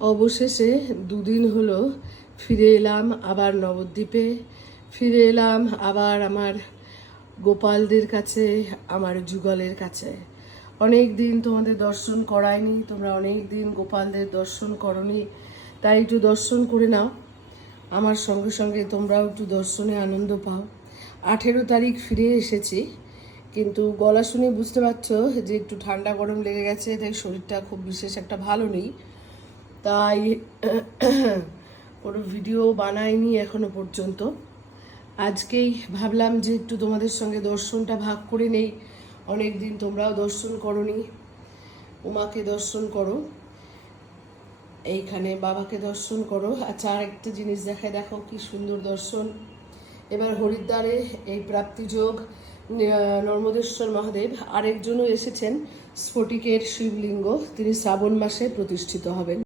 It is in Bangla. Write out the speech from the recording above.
অবশেষে দুদিন হলো ফিরে এলাম আবার নবদ্বীপে, ফিরে এলাম আবার আমার গোপালদের কাছে, আমার যুগলের কাছে। অনেক দিন তোমাদের দর্শন করায়নি, তোমরা অনেক দিন গোপালদের দর্শন করনি, তাই একটু দর্শন করে নাও। আমার সঙ্গে সঙ্গে তোমরাও একটু দর্শনে আনন্দ পাও। 18 তারিখ ফিরে এসেছি, কিন্তু গলা শুনে বুঝতে পারছো যে একটু ঠান্ডা গরম লেগে গেছে, তাই শরীরটা খুব বিশেষ একটা ভালো নেই। তাই কোনো ভিডিও বানাইনি এখনো পর্যন্ত। আজকেই ভাবলাম যে একটু তোমাদের সঙ্গে দর্শনটা ভাগ করে নেই। অনেক দিন তোমরাও দর্শন করনি, উমাকে দর্শন করো, এইখানে বাবাকে দর্শন করো। আচ্ছা, আর একটা জিনিস দেখায়, দেখো কি সুন্দর দর্শন। এবার হরিদ্বারে এই প্রাপ্তিযোগ নর্মদেশ্বর মহাদেব আরেকজনও এসেছেন, স্ফটিকের শিবলিঙ্গ, তিনি শ্রাবণ মাসে প্রতিষ্ঠিত হবেন।